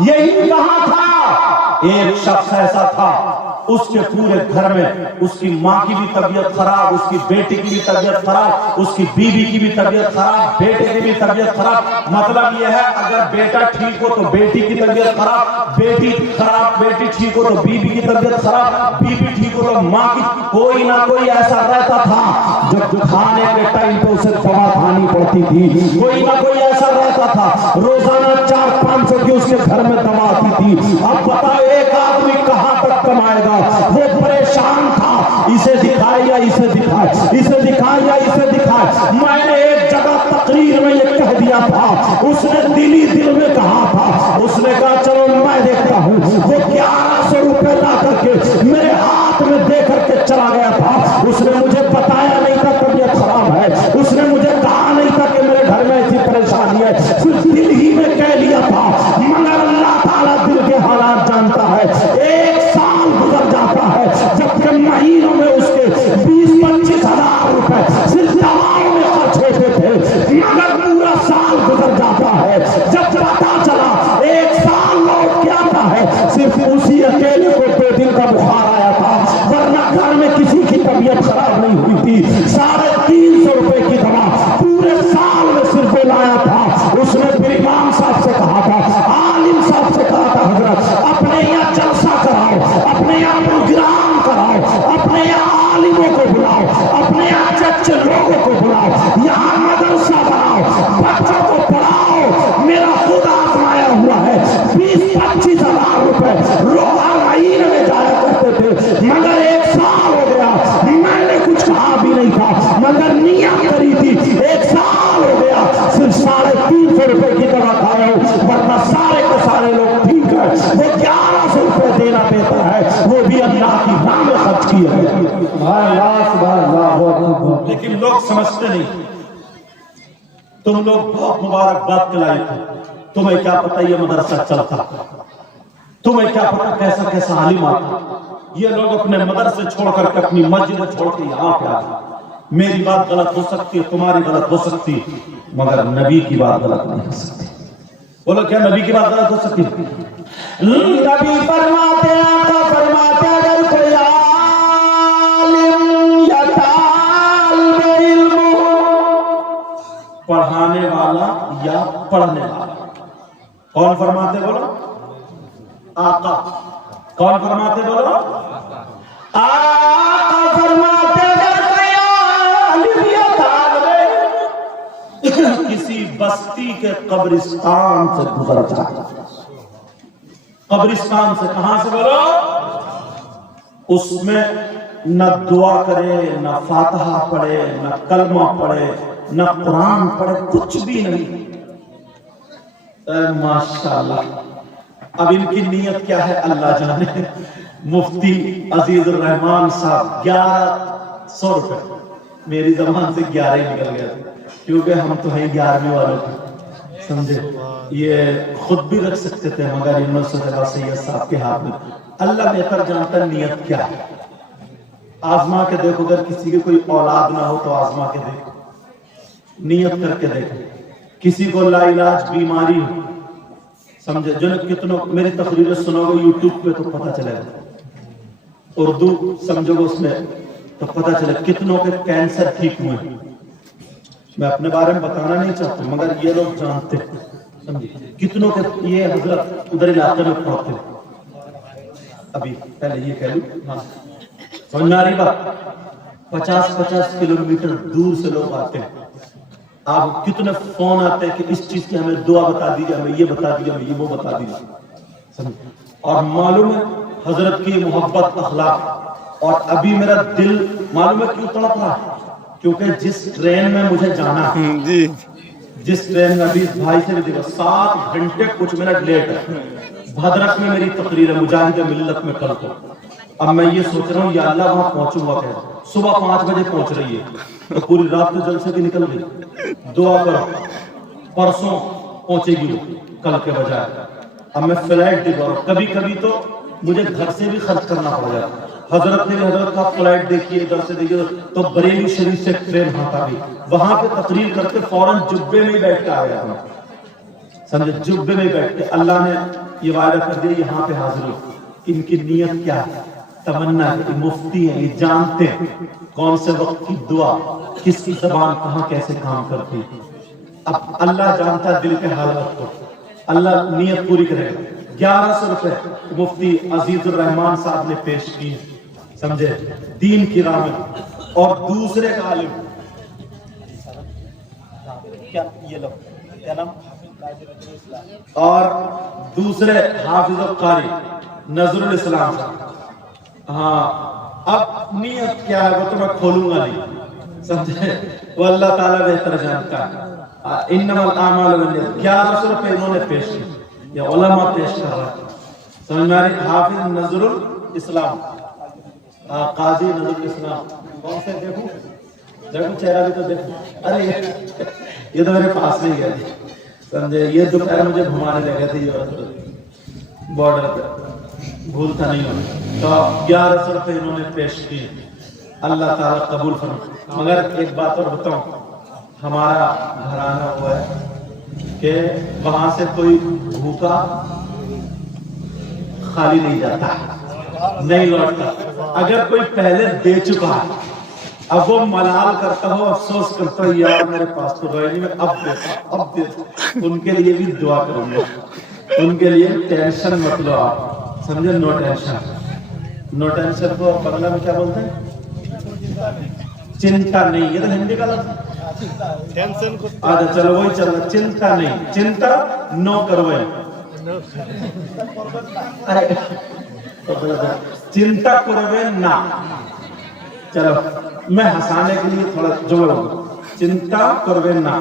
یہی کہا تھا ایک شخص ایسا تھا اس کے پورے گھر میں اس کی ماں کی بھی طبیعت خراب اس کی بیٹی کی بھی طبیعت خراب اس کی بیوی کی بھی طبیعت خراب بیٹے کی بھی طبیعت خراب مطلب یہ ہے اگر بیٹا ٹھیک ہو تو بیٹی کی طبیعت خراب بیٹی خراب بیٹی ٹھیک ہو تو بیوی کی طبیعت خراب بیوی ٹھیک ہو تو ماں کی کوئی نہ کوئی ایسا رہتا تھا جب کھانے کے ٹائم پہ اسے دوا کھانی پڑتی تھی کوئی نہ کوئی ایسا رہتا تھا روزانہ 400-500 کی اس کے گھر میں دوا آتی تھی اب بتاؤ ایک آدمی کہاں تک کمائے گا وہ پریشان تھا اسے دکھائے یا اسے دکھائے اسے دکھائے یا اسے دکھائے میں نے ایک جگہ تقریر میں یہ کہہ دیا تھا اس نے دلی دل میں کہا تھا اس نے کہا چلو میں دیکھتا ہوں وہ 1100 روپے لا کر کے میرے ہاتھ میں دے کر کے چلا گیا تھا اس نے مجھے بتایا نہیں تھا طبیعت خراب ہے اس نے مجھے کہا نہیں تھا کہ میرے گھر میں ایسی پریشانی ہے صرف دل ہی میں کہہ لیا تھا مگر اللہ تعالیٰ دل کے حالات جانتا ہے ایک سال گزر جاتا ہے جبکہ مہینوں میں اس کے 20-25 ہزار روپے صرف دواؤں میں خرچ ہوتے تھے مگر پورا سال گزر جاتا ہے جب پتا چلا ایک سال لوٹ کے آتا ہے صرف اسی اکیلے کو 2 دن کا بخار آیا تھا ورنہ گھر میں کسی کی طبیعت خراب نہیں ہوئی تھی 350 روپے کی دوا پورے سال میں صرف لایا تھا اس نے پھر امام صاحب سے کہا تھا عالم صاحب سے کہا تھا حضرت اپنے یہاں جلسہ کراؤ اپنے یہاں پروگرام کراؤ اپنے یہاں عالموں کو بلاؤ اپنے یہاں اچھے لوگوں کو بلاؤ یہاں مدرسہ بناؤ بچوں کو پڑھاؤ میرا خود آزمایا ہوا ہے 20-25 ہزار روپے ہر مہینے میں جایا کرتے تھے مگر ایک سال ہو گیا میں نے کچھ کہا بھی نہیں تھا مگر نیت کری تھی ایک سال ہو گیا صرف 350 روپے کی دوا کھایا ہوں ورنہ سارے کے سارے لوگ ٹھیک ہے وہ 1100 روپے دینا بہتر ہے وہ بھی اللہ کی راہ میں خرچ کیا ہے لیکن لوگ سمجھتے نہیں تم لوگ بہت مبارک بات کلائی تھے تمہیں کیا پتہ یہ مدرسہ چلتا تمہیں کیا پتہ کیسا کیسا عالم آتا یہ لوگ اپنے مدرسے چھوڑ کر کے اپنی مسجد چھوڑ کے یہاں پہ آتے میری بات غلط ہو سکتی ہے تمہاری غلط ہو سکتی مگر نبی کی بات غلط نہیں ہو سکتی بولو کیا نبی کی بات غلط ہو سکتی نبی فرماتے آقا فرماتے اگر کوئی عالم یا طالب علم پڑھانے والا یا پڑھنے والا کون فرماتے بولو آقا کون فرماتے بولو آقا فرماتے مستی کے قبرستان سے گزر جائے. قبرستان سے کہاں سے بولو؟ اس میں نہ دعا کرے، نہ فاتحہ پڑھے، نہ کلمہ پڑھے، نہ قرآن پڑھے، کچھ بھی نہیں. ماشاءاللہ. اب ان کی نیت کیا ہے اللہ جانے. مفتی عزیز الرحمان صاحب 1100 روپے، میری زبان سے 11 ہی نکل گیا کیونکہ ہم تو ہیں 11ویں والوں کے، سمجھے. یہ خود بھی رکھ سکتے تھے مگر انہوں نے سید صاحب کے ہاتھ میں. اللہ بہتر جانتا ہے نیت کیا ہے. آزما کے دیکھو، اگر کسی کی کوئی اولاد نہ ہو تو آزما کے دیکھو، نیت کر کے دیکھو. کسی کو لا علاج بیماری ہو، سمجھے، جو کتنوں میری تقریریں سنو گے یوٹیوب پہ تو پتہ چلے گا، اردو سمجھو گے اس میں تو پتہ چلے کتنوں کے کینسر ٹھیک ہوئے. میں اپنے بارے میں بتانا نہیں چاہتا مگر یہ لوگ جانتے ہیں، سمجھے، کتنوں کے. یہ حضرت ادھر علاقے میں پڑھتے ہیں. ابھی پہلے یہ کہہ لوں، ہاں سمجھنا رہی بات. 50-50 کلومیٹر دور سے لوگ آتے ہیں. آپ کتنے فون آتے ہیں کہ اس چیز کی ہمیں دعا بتا دیجیے، ہمیں یہ بتا دیجیے، ہمیں یہ وہ بتا دیجیے. اور معلوم ہے حضرت کی محبت اخلاق. اور ابھی میرا دل معلوم ہے کیوں تڑپ رہا ہے، کیونکہ جس ٹرین میں مجھے جانا ہے، جس ٹرین میں ابھی بھائی سے بھی دیکھا 7 گھنٹے کچھ منٹ لیٹ ہے. بھدرک میں میری تقریر ہے مجاہد ملت میں کل کو. اب میں یہ سوچ رہا ہوں یا اللہ وہاں پہنچوں گا کیسے. صبح 5 بجے پہنچ رہی ہے تو پوری رات تو جلسے بھی نکل گئی. دعا کرو پرسوں پہنچے گی وہ کل کے بجائے. اب میں فلائٹ دیکھ رہا ہوں، کبھی کبھی تو مجھے گھر سے بھی خرچ کرنا پڑ جاتا. حضرت نے حضرت کا فلائٹ دیکھیے، ادھر سے دیکھیے تو بریلی شریف سے ٹرین ہاتھ آ گئی. وہاں پہ تقریر کرتے فوراً جبے میں بیٹھ کے آیا تھا، سمجھے، جبے میں بیٹھ کے. اللہ نے یہ وعدہ کر دیا یہاں پہ حاضر ہو. ان کی نیت کیا ہے، تمنا ہے. مفتی ہیں، یہ جانتے ہیں کون سے وقت کی دعا کس کی زبان کہاں کیسے کام کرتی. اب اللہ جانتا ہے دل کے حالات کو، اللہ نیت پوری کرے گا. 1100 روپے مفتی عزیز الرحمان صاحب نے پیش کی، سمجھے، دین کی راہ میں. اور دوسرے کا عالم کیا یہ لو کیا نام، اور دوسرے حافظ القاری نظر الاسلام صاحب. ہاں اب نیت کیا ہے وہ تو میں کھولوں گا نہیں، سمجھے، وہ اللہ تعالیٰ بہتر جانتا ہے. انما الاعمال بالنیات. 1100 روپے انہوں نے پیش کی، یہ علماء پیش کر رہا ہے، سمجھ میں آ رہی. حافظ نظر الاسلام، قاضی نظر الاسلام. کون سے دیکھوں چہرہ بھی تو دیکھوں. ارے یہ تو میرے پاس نہیں گئے تھے، سمجھے. یہ دوپہر مجھے گھمانے لگے تھے یہ بارڈر پہ، بھولتا نہیں ہوں. تو 1100 روپے انہوں نے پیش کی. اللہ تعالیٰ قبول فرمائے. مگر ایک بات اور بتاؤں، ہمارا گھرانہ ہوا ہے کہ وہاں سے کوئی بھوکا خالی نہیں جاتا، نہیں لوٹتا. اگر کوئی پہلے دے چکا ہے اب وہ ملال کرتا ہو، افسوس کرتا ہو یار میرے پاس تو رہی نہیں، میں اب دیتا. ان کے لیے بھی دعا کروں گا. ان کے لیے ٹینشن مت لو آپ، سمجھے، نو ٹینشن. نو ٹینشن کو بنگلہ میں کیا بولتے ہیں؟ چنتا نہیں. یہ تو ہندی کا لفظ. چلو وہی چل رہا. چنتا نہیں، چنتا نو کروے. چنتا کروے نہ. چلو میں ہنسانے کے لیے تھوڑا جملہ ہوگا. چنتا کروے نہ.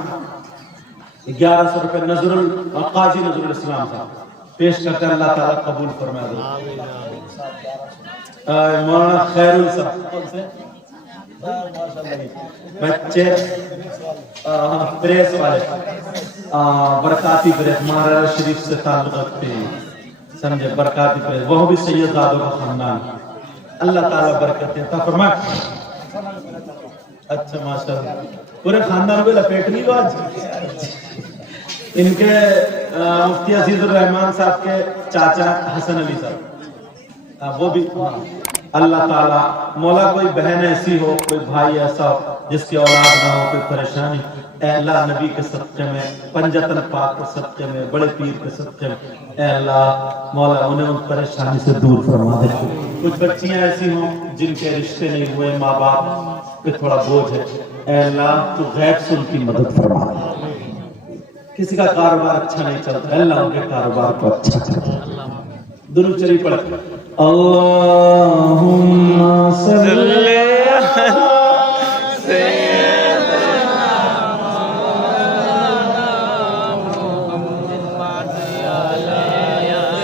1100 روپے نظر قاضی نظر الاسلام صاحب پیش کرتے ہیں. اللہ تعالیٰ قبول فرمائے. مولانا خیر الصاحب بچے پریس والے، برکاتی پریس، مہاراجہ شریف سے تعلق رکھتے ہیں، سمجھے، برکاتی پریس. وہ بھی سید زادوں کا خاندان. اللہ تعالیٰ برکتیں عطا فرمائے. اچھا ماشاءاللہ، پورے خاندان کو لپیٹ لی آج. ان کے مفتی عزیز الرحمان صاحب کے چاچا حسن علی صاحب، وہ بھی. اللہ تعالیٰ مولا کوئی بہن ایسی ہو، کوئی بھائی ایسا ہو جس کی اولاد نہ ہو، کوئی پریشانی، اے اللہ نبی کے صدقے میں، پنجتن پاک کے صدقے میں، بڑے پیر کے صدقے میں، اے اللہ مولا انہیں ان پریشانی سے دور فرما دے. کچھ بچیاں ایسی ہوں جن کے رشتے نہیں ہوئے، ماں باپ پہ تھوڑا بوجھ ہے، اے اللہ تو غیب سے ان کی مدد فرما. کسی کا کاروبار اچھا نہیں چلتا ہے، اللہ ان کے کاروبار کو اچھا چلتا ہے. درود شریف پڑھتے اللہم صلی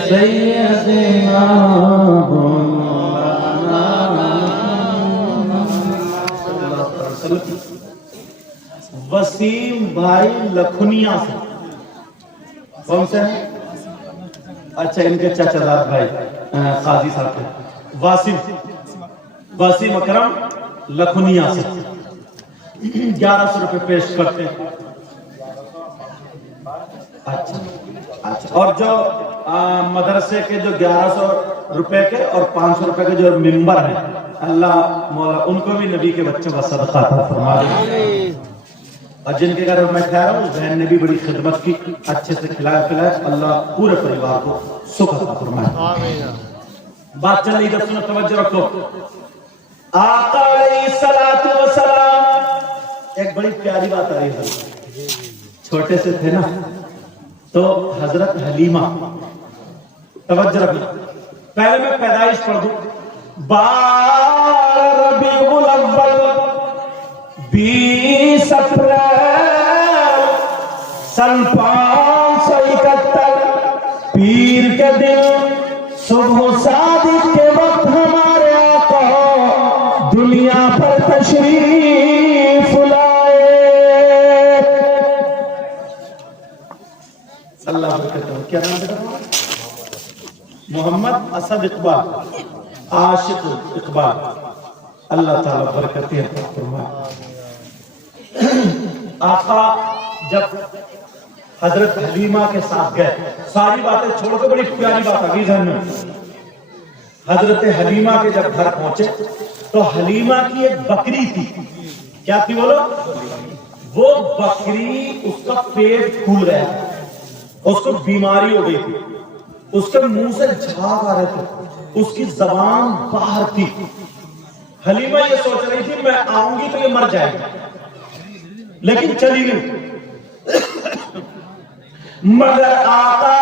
سیدنا وسیم بھائی لکھنیا سے. کون سے ہیں؟ اچھا ان کے چچا دار بھائی قاضی صاحب کے. واسیم اکرم لکھنیا سے 1100 روپے پیش کرتے ہیں. اچھا اور جو مدرسے کے جو 1100 روپے کے اور 500 روپے کے جو ممبر ہیں، اللہ مولا ان کو بھی نبی کے بچوں کا صدقہ عطا فرما دے. اور جن کے گھر میں ٹھہرا ہوں، بہن نے بھی بڑی خدمت کی، اچھے سے کھلایا پلایا، اللہ پورے پریوار کو سکھ عطا فرمائے. بات چل رہی، ادھر سنو، توجہ رکھو. آقا علیہ الصلوۃ والسلام، ایک بڑی پیاری بات آ رہی ہے. چھوٹے سے تھے نا تو حضرت حلیمہ، توجہ رکھنا، پہلے میں پیدائش پڑھ دوں. 12 ربیع الاول 20 اپریل سن 571 پیر کے دن صبح صادق کے وقت ہمارے آقا دنیا پر تشریف لائے. اللہ برکت ہو. کیا نام ہے؟ محمد اسد اقبال، عاشق اقبال. اللہ تعالیٰ برکتیں عطا فرمائے. آقا جب حضرت حلیمہ کے ساتھ گئے، ساری باتیں چھوڑ کے بڑی پیاری بات آ گئی ذہن میں. حضرت حلیمہ کے جب گھر پہنچے تو حلیمہ کی ایک بکری تھی. کیا تھی بولو؟ وہ بکری، اس کا پیٹ پھول رہا تھا، اس کو بیماری ہو گئی تھی، اس کے منہ سے جھاگ آ رہے تھے، اس کی زبان باہر تھی. حلیمہ یہ سوچ رہی تھی میں آؤں گی تو یہ مر جائے گا، لیکن چلی گئی. مگر آقا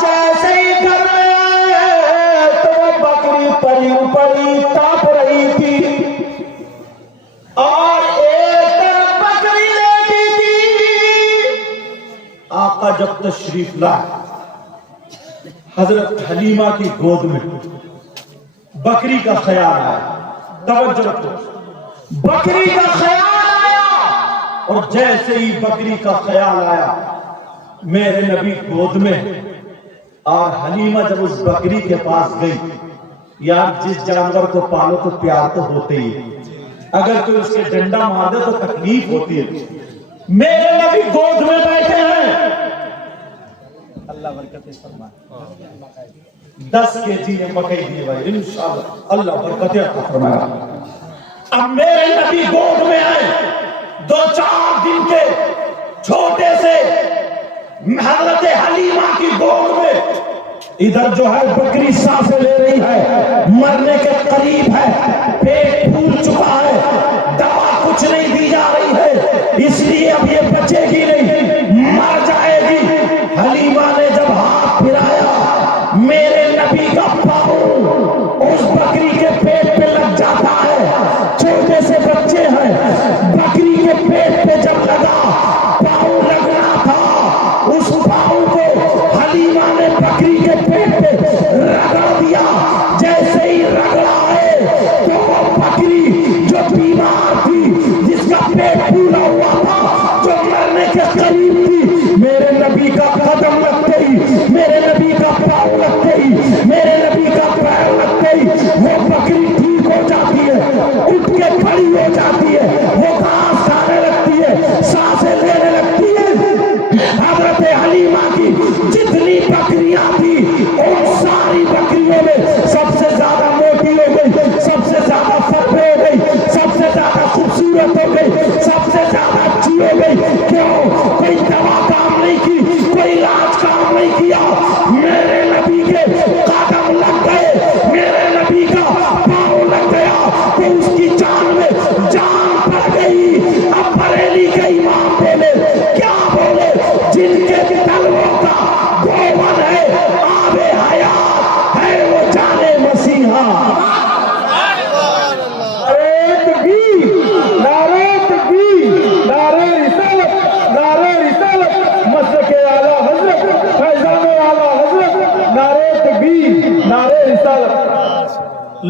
جیسے ہی گھر میں آئے تو بکری پری پری تاپ رہی تھی اور ایک طرف بکری لیٹی تھی. آقا جب تشریف لائے، حضرت حلیمہ کی گود میں بکری کا خیال آیا. توجہ رکھو، بکری کا خیال آیا، اور جیسے ہی بکری کا خیال آیا میرے نبی گود میں. اور حلیمہ جب اس بکری کے پاس گئی، یار جس جانور کو پالو تو پیار تو ہوتے ہی، اگر کوئی اس کے ڈنڈا مار دے تو تکلیف ہوتی ہے. میرے نبی گود میں بیٹھے ہیں، اللہ برکتیں فرمائے. 10 kg مکئی دیے بھائی انشاءاللہ، اللہ برکتیں عطا فرمائے. اب میرے نبی گود میں آئے، 2-4 دن کے چھوٹے سے حضرت حلیمہ کی گود میں. ادھر جو ہے بکری سانسیں لے رہی ہے، مرنے کے قریب ہے، پیٹ پھول چکا ہے، دوا کچھ نہیں دی جا رہی ہے، اس لیے اب یہ بچے گی نہیں، مر جائے گی. حلیمہ نے جب ہاتھ پھرایا، میرے نبی کا پاؤں اس بکری کے پیٹ پہ لگ جاتا ہے. چھوٹے سے بچے ہیں، بکری کے پیٹ پہ جب لگا، پاؤں لگنا تھا، اس پاؤں کو حلیمہ نے بکری کے پیٹ پہ رگڑ دیا. جیسے ہی رگڑا ہے تو وہ بکری جو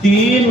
3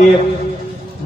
1,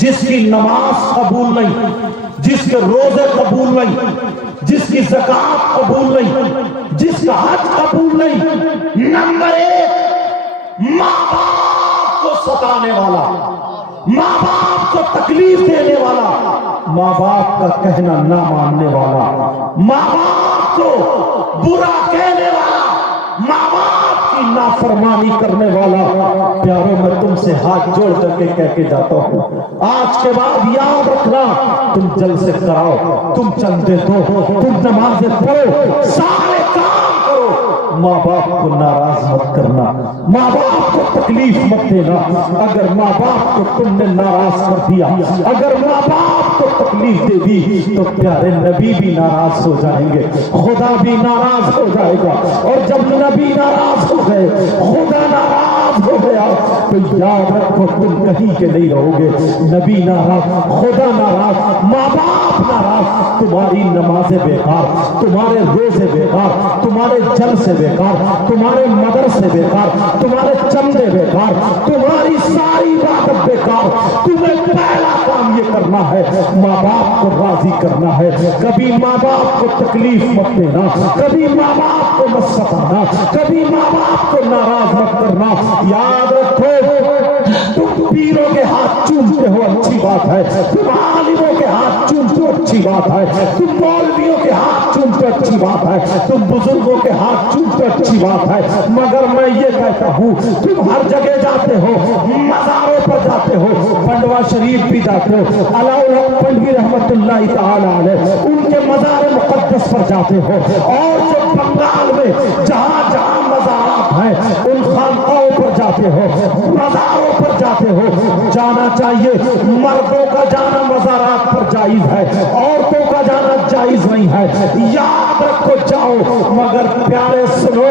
جس کی نماز قبول نہیں، جس کے روزے قبول نہیں، جس کی زکات قبول نہیں، جس کا حج قبول نہیں، نمبر ایک ماں باپ کو ستانے والا، ماں باپ کو تکلیف دینے والا، ماں باپ کا کہنا نہ ماننے والا، ماں باپ کو برا کہنے والا، ماں باپ کی نافرمانی کرنے والا۔ پیاروں میں تم سے ہاتھ جوڑ کر کے کہہ کے جاتا ہوں، آج کے بعد یاد رکھنا، تم جلد سے کراؤ، تم چندے دو، تم نمازیں پڑھو، سارے کام کرو، ماں باپ کو ناراض مت کرنا، ماں باپ کو تکلیف مت دینا۔ اگر ماں باپ کو تم نے ناراض کر دیا، اگر ماں باپ کو تکلیف دے دی، تو پیارے نبی بھی ناراض ہو جائیں گے، خدا بھی ناراض ہو جائے گا، اور جب نبی ناراض ہو گئے، خدا ناراض ہو گیا، تو یاد رکھو تم کہیں کے نہیں رہو گے۔ نبی ناراض، خدا ناراض، ماں باپ ناراض، تمہاری نمازیں بیکار، تمہارے روزے بیکار، تمہارے جلسے بیکار، تمہارے مدرسے بیکار، تمہارے چندے بیکار، تمہاری ساری عبادت بیکار۔ تمہیں پہلا کام یہ کرنا ہے، ماں باپ کو راضی کرنا ہے۔ کبھی ماں باپ کو تکلیف مت دینا، کبھی ماں باپ کو مت ستانا، کبھی ماں باپ کو ناراض مت کرنا۔ یاد رکھو، تم پیروں کے ہاتھ چومتے ہو اچھی بات ہے، تم عالموں کے ہاتھ چومتے ہو اچھی بات ہے، تم مولویوں کے ہاتھ چومتے ہو اچھی بات ہے، تم بزرگوں کے ہاتھ چومتے ہو اچھی بات ہے، مگر میں یہ کہتا ہوں، تم ہر جگہ جاتے ہو، مزاروں پر جاتے ہو، پنڈوا شریف بھی جاتے ہو، علاؤ الحق پنڈوی رحمت اللہ تعالی علیہ، ان کے مزار مقدس پر جاتے ہو، اور جو بنگال میں جہاں جہاں مزارات ہیں ان خانقاہوں پر جاتے ہو، مزاروں پر جاتے ہو۔ جانا چاہیے، مردوں کا جانا مزارات پر جائز ہے، عورتوں کا جانا جائز نہیں ہے، یاد رکھو جاؤ، مگر پیارے سنو،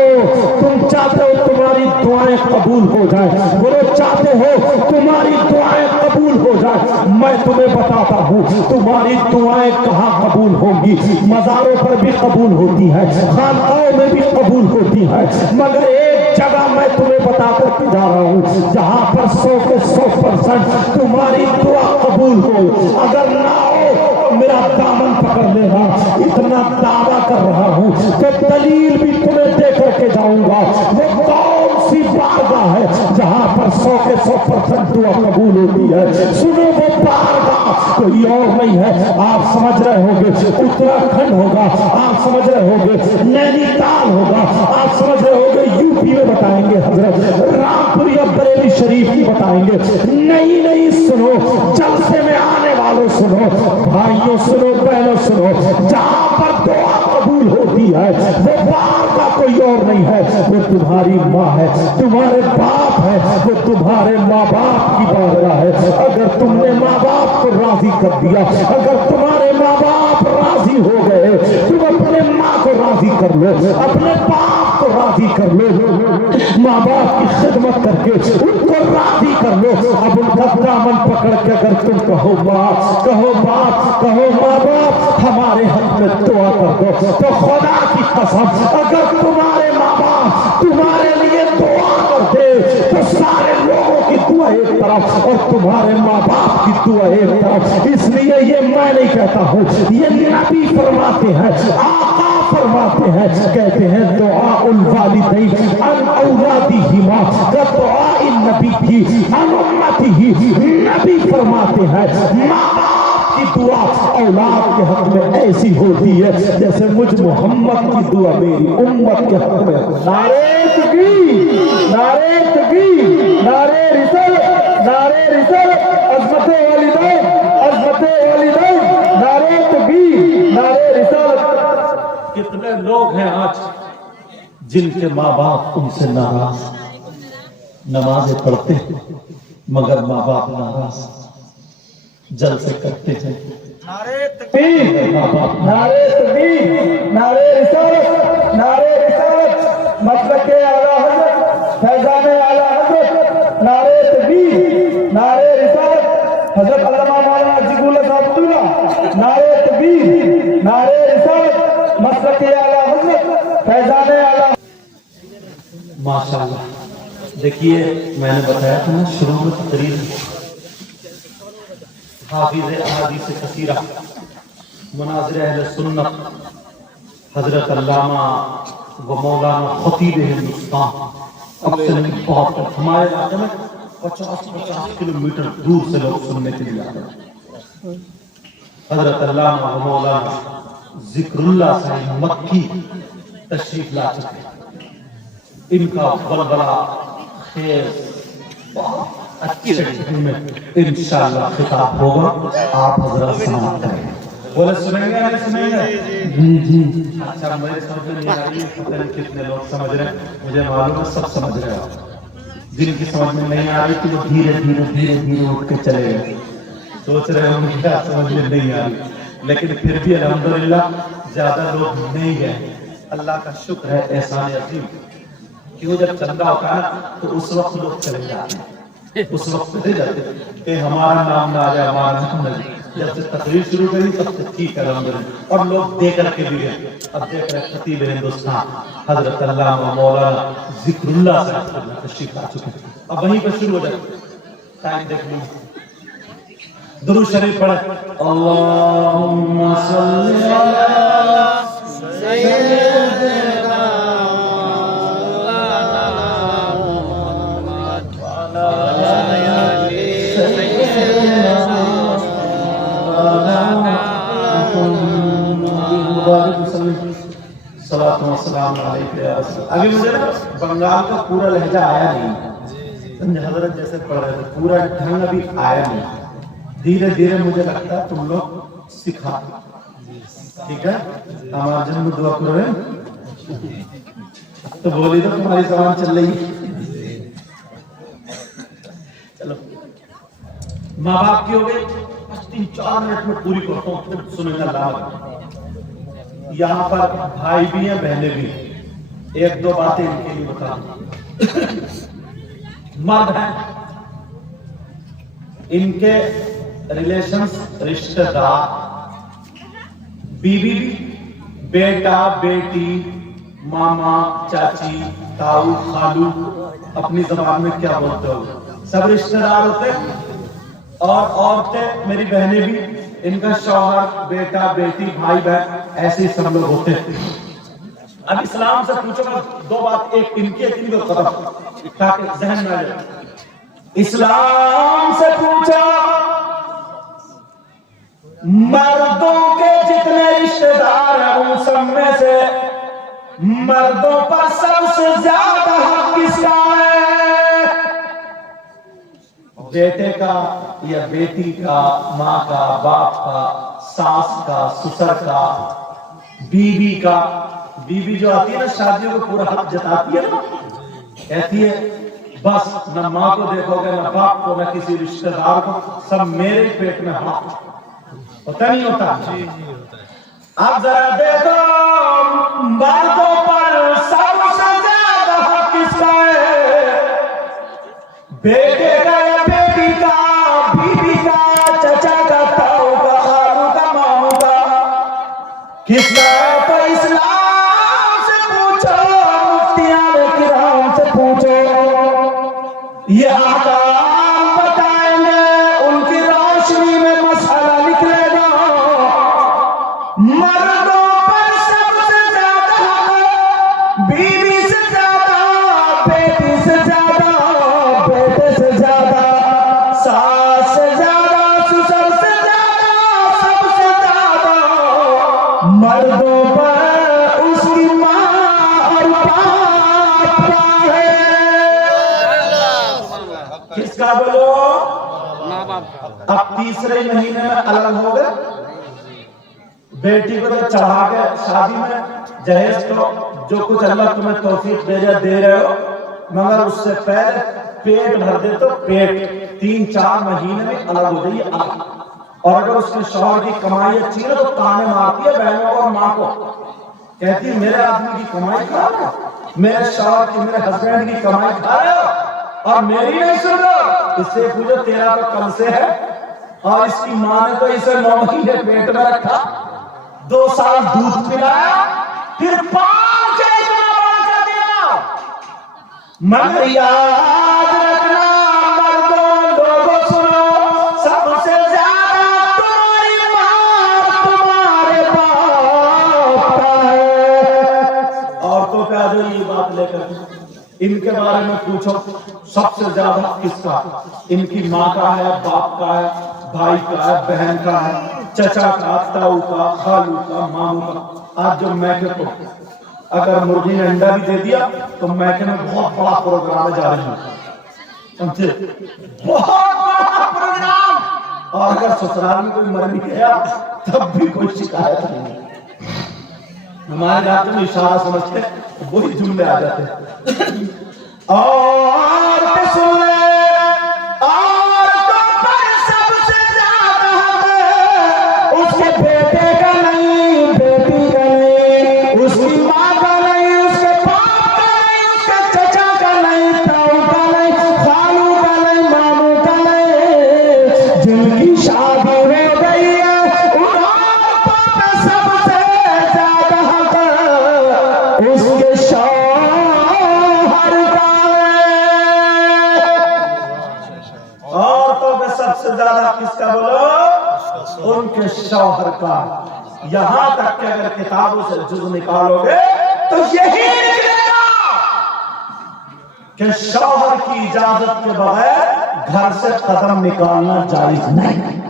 تم چاہتے ہو تمہاری دعائیں قبول ہو جائیں، وہ چاہتے ہو تمہاری دعائیں قبول ہو جائیں، میں تمہیں بتاتا ہوں تمہاری دعائیں کہاں قبول ہوں گی۔ مزاروں پر بھی قبول ہوتی ہے، خانقاہوں میں بھی قبول ہوتی ہے، مگر ایک جگہ میں تمہیں بتا کر کے جا رہا ہوں جہاں پر 100% تمہاری دعا قبول ہو۔ اگر نہ ہو تو میرا دامن پکڑ لینا، اتنا دعویٰ کر رہا ہوں کہ دلیل بھی تمہیں دے کر کے جاؤں گا۔ وہ کون سی بارگاہ ہے جہاں پر 100% دعا قبول ہوتی ہے؟ سنو، وہ بارگاہ کوئی اور نہیں ہے، آپ سمجھ رہے ہوں گے اتراکھنڈ ہوگا، آپ سمجھ رہے ہوں گے نینی تال ہوگا، آپ سمجھ رہے ہوں گے یو پی میں بتائیں گے حضرت رامپور یا بریلی شریف کی بتائیں گے، نہیں نہیں، سنو، جلسے میں آنے والوں سنو، بھائیوں سنو، بہنوں سنو، جہاں پر دعا قبول ہوتی ہے وہ بارگاہ کوئی اور نہیں ہے، وہ تمہاری ماں ہے، تمہارے باپ ہے، وہ تمہارے ماں باپ کی بارگاہ ہے۔ اگر تم نے ماں باپ کو راضی کر دیا، اگر تمہارے ماں باپ راضی ہو گئے، تم اپنے ماں کو راضی کر لو، اپنے باپ کو راضی کر لو، ماں باپ کی خدمت کر کے ان کو راضی کر لو۔ اب ان کا دامن پکڑ کے اگر تم کہو ماں، کہو باپ، کہو ماں باپ ہمارے حق میں دعا کر دو، تو خدا کی قسم اگر تمہارے ماں باپ تمہارے لیے دعا کر دے تو سارے لوگوں کی دعا ایک طرف اور تمہارے ماں باپ کی دعا ایک طرف۔ اس لیے یہ میں نہیں کہتا ہوں، یہ نبی فرماتے ہیں، آقا فرماتے ہیں، کہتے ہیں دعاء الوالدین عن اولادہما کدعاء النبی عن امتہ۔ نبی فرماتے ہیں ماں باپ کی دعا اولاد کے حق میں ایسی ہوتی ہے جیسے مجھ محمد کی دعا میری امت کے حق میں۔ نعرہ تکبیر، نعرہ تکبیر، نعرہ رسالت، نعرہ رسالت، عظمت والدین، عظمت والدین، نعرہ تکبیر، نعرہ رسالت۔ کتنے لوگ ہیں آج جن کے ماں باپ ان سے ناراض، نمازیں پڑھتے ہیں مگر ماں باپ ناراض، جلسے کرتے ہیں، نعرہ تکبیر، نعرہ تکبیر، نعرہ رسالت، نعرہ رسالت، مسلک اعلیٰ حضرت، فیضان اعلیٰ حضرت، نعرہ تکبیر، نعرہ رسالت، حضرت علامہ مولانا عجیب اللہ صاحب اللہ، نعرہ تکبیر، نعرہ رسالت، مسلک اعلیٰ حضرت، فیضان اعلیٰ۔ ماشاءاللہ، دیکھیے میں نے بتایا تھا نا شروع میں تقریر حافظ احادیث کثیرہ، مناظر اہل سنت، حضرت علامہ و مولانا خطیب ہندوستان اکثر بہت ہمارے علاقے میں 50 کلومیٹر دور سے لوگ سننے کے لیے آتے ہیں۔ حضرت علامہ و مولانا ذکر اللہ صاحب مکی تشریف لا چکے ہیں۔ ان کا بلبلہ خیر بہت اچھے دن میں انشاءاللہ خطاب ہوگا، آپ حضرت سماعت کریں۔ بولے سنیں گے یا نہیں سنیں گے؟ جی اچھا، مجھے سمجھ میں نہیں آ رہی، پتہ نہیں کتنے لوگ سمجھ رہے ہیں، مجھے معلوم ہے سب سمجھ رہے ہیں۔ جن کی سمجھ میں نہیں آ رہی کہ وہ دھیرے دھیرے دھیرے دھیرے اٹھ کے چلے گئے، سوچ رہے ہوں کہ کیا سمجھ میں نہیں آ رہی، لیکن پھر بھی الحمدللہ زیادہ لوگ نہیں گئے۔ اللہ کا شکر ہے، احسان عظیم کہ وہ جب چندہ ہوتا ہے تو اس وقت لوگ چلے جاتے ہیں، اس وقت چلے جاتے ہیں کہ ہمارا نام نہ آ جائے، ہمارا نام نہ آ۔ جب سے تقریر شروع کری تب سے ٹھیک ہے الحمدللہ، اور لوگ دے کر کے بھی گئے۔ اب دیکھ رہے خطیب ہندوستان حضرت علامہ مولانا ذکر اللہ صاحب تشریف لا چکے ہیں۔ اب وہیں پہ شروع ہو جائے، ٹائم دیکھ لیں، درود شریف پڑھیں، اللہم صلی علی سیدنا ابھی مجھے بنگال کا پورا لہجہ آیا نہیں، حضرت جیسے پڑھ رہے تھے پورا ڈھنگ ابھی آیا نہیں، دھیرے دھیرے مجھے لگتا ہے تم لوگ سکھا، ٹھیک ہے؟ ہمارے جن میں دعا کرو تو بولی تو تمہاری زبان چل رہی ہے۔ چلو ماں باپ کی ہو گئی، 3-4 منٹ میں پوری کرتا ہوں، پھر سنیں گا لاؤ۔ یہاں پر بھائی بھی ہیں، بہنیں بھی ہیں، ایک دو باتیں ان کے لیے بتا دوں۔ مرد ہیں، ان کے ریلیشنز، رشتہ دار، بیوی بھی، بیٹا بیٹی، ماما چاچی، تاؤ خالو، اپنی زبان میں کیا بولتے ہو، سب رشتہ دار ہوتے ہیں۔ اور عورتیں میری بہنیں بھی، ان کا شوہر، بیٹا بیٹی، بھائی بہن، ایسے ہی سب لوگ ہوتے ہیں۔ اب اسلام سے پوچھو گا دو بات، ایک ان کی ایک ان کو ختم، تاکہ ذہن میں آ جائے۔ اسلام سے پوچھا مردوں کے جتنے رشتہ دار ہیں ان سب میں سے مردوں پر سب سے زیادہ حق کس کا ہے؟ بیٹے کا یا بیٹی کا، ماں کا، باپ کا، ساس کا، سسر کا، بیوی کا۔ بیوی جو آتی ہے نا شادیوں کو پورا حق جتاتی ہے نا، کہتی ہے بس نہ ماں کو دیکھو گے نہ باپ کو نہ کسی رشتہ دار کو، سب میرے پیٹ میں حق ہوتا نہیں ہوتا؟ اب ذرا دیکھو مردوں پر سب سے زیادہ حق کس کا ہے؟ بیٹے کا یا بیٹی کا، بیوی کا، چچا کا، تاؤ کا، خالو کا، ماموں کا، کس کا ہے؟ تو اسلام سے پوچھو، مفتیان کرام سے پوچھو، یہ احکام بتائیں گے، ان کی روشنی میں مسئلہ نکلے گا۔ مردوں پر سب سے زیادہ حق، بیوی سے زیادہ، بیٹی سے زیادہ، بیٹے سے زیادہ، ساس سے زیادہ، سسر سے زیادہ، سب سے زیادہ مردوں پر اس کی ماں اور باپ کا ہے۔ کس کا بولو؟ اب تیسرے مہینے میں الگ ہو گئے، بیٹی کو تو چڑھا کے شادی میں جہیز تو جو کچھ اللہ تمہیں توفیق دے رہے ہو، مگر اس سے پہلے پیٹ بھر دے تو پیٹ 3-4 مہینے میں الگ ہو جائیے الگ۔ اور اگر اس کے شوہر کی کمائی اچھی ہے تو تانے مارتی ہے بہنوں کو اور ماں کو، کہتی ہے میرے آدمی کی کمائی کھا رہے ہو، میرے شوہر کی، میرے ہسبینڈ کی کمائی کھا رہے ہو اور میری نہیں سن رہے۔ اس سے پوچھو تیرا تو کل سے ہے، اور اس کی ماں نے تو اسے 9 مہینے پیٹ میں رکھا، 2 سال دودھ پلایا، پھر 5 اتنا بڑا کر دیا۔ مگر یاد رکھنا مردوں، لوگوں سنو، سب سے زیادہ ان کے بارے میں پوچھو سب سے زیادہ کس کا؟ ان کی ماں کا ہے، باپ کا ہے، بھائی کا ہے، بہن کا ہے، چچا کا، تاؤ کا، خالو کا، ماموں کا۔ آج جو میکے کو اگر مرغی نے انڈا بھی دے دیا تو میکے میں بہت بڑا پروگرام جا رہی ہے، سمجھے؟ بہت بڑا پروگرام۔ اور اگر سسرال میں کوئی مر بھی گیا تب بھی کوئی شکایت نہیں ہے۔ ہمارے علاقے میں اشارہ سمجھتے وہی جملے آ جاتے ہیں۔ اور سب سے زیادہ اس کے بیٹے کا نہیں، بیٹی کا نہیں، اس کی ماں کا نہیں، اس کے باپ کا نہیں، اس کے چچا کا نہیں، تاؤ کا نہیں، خالو کا نہیں، ماموں کا نہیں، جن کی شادی ہو گئی ہے ان عورتوں پہ سب سے زیادہ حق اس کے شوہر کا ہے۔ عورتوں میں سب سے زیادہ کس کا بولو؟ ان کے شوہر کا۔ یہاں تک کہ اگر کتابوں سے جز نکالو گے تو یہی نکلے گا کہ شوہر کی اجازت کے بغیر گھر سے قدم نکالنا جائز نہیں۔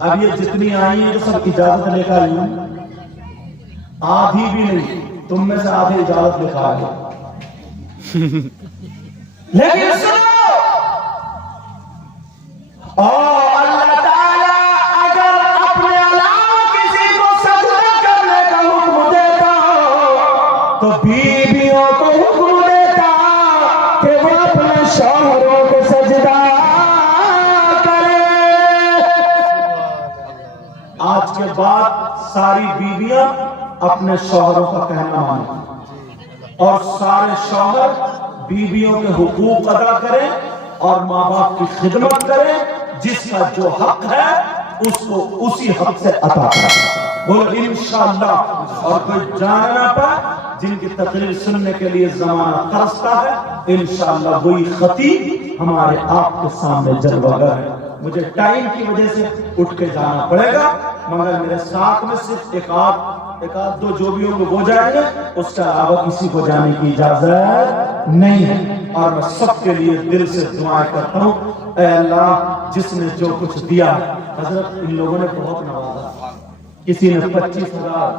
اب یہ جتنی آئی ہیں تو سب اجازت لے کر آئی ہیں، آدھی بھی نہیں، تم میں سے آدھی اجازت لے کر آئی۔ لیکن سنو، اور اللہ تعالیٰ اگر اپنے علاوہ کسی کو سجدہ کرنے کا حکم دیتا تو بیویوں کو حکم دیتا کہ وہ اپنے شوہروں کو سجدہ کرے۔ آج کے بعد ساری بیویاں اپنے شوہروں کا کہنا مانیں اور سارے شوہر بیویوں کے حقوق ادا کریں اور ماں باپ کی خدمت کریں، جس کا جو حق ہے اس کو اسی حق سے عطا کریں۔ بولو انشاءاللہ۔ اور کوئی جانا نہ پائے، جن کی تقریر سننے کے لیے زمانہ ترستا ہے، انشاءاللہ وہی خطیب ہمارے آپ کے سامنے جلوہ گر ہے۔ مجھے ٹائم کی وجہ سے اٹھ کے جانا پڑے گا، مگر میرے ساتھ میں صرف ایک آدھ دو جو بھی ہوں وہ جائیں گے، اس کے علاوہ کسی کو جانے کی اجازت نہیں ہے۔ اور میں سب کے لیے دل سے دعائیں کرتا ہوں، اے اللہ جس نے جو کچھ دیا، حضرت ان لوگوں نے بہت نوازا، کسی نے 25,000،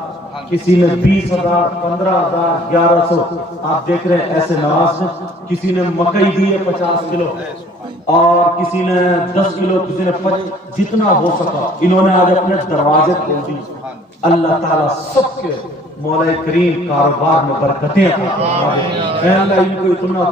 کسی نے 20,000، 15,000، 1100، آپ دیکھ رہے ہیں ایسے نواز ہیں۔ کسی نے مکئی دی ہے 50 کلو، اور کسی نے 10 کلو، کسی نے 5، جتنا ہو سکا انہوں نے آج اپنے دروازے کھول دی۔ اللہ تعالیٰ سب کے مولا کریم کاروبار میں برکتیں عطا فرما دے۔ اے اللہ ان کو اتنا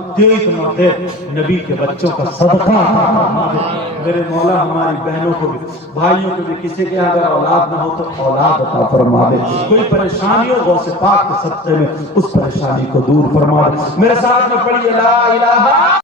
دے نبی کے بچوں کا صدقہ عطا فرما دے۔ میرے مولا ہماری بہنوں کو بھی، بھائیوں کو بھی، کسی کے اگر اولاد نہ ہو تو اولاد عطا فرما دے۔ کوئی پریشانی ہو غوث پاک کے صدقے میں اس پریشانی کو دور فرما دے۔ میرے ساتھ میں پڑھیے لا الہ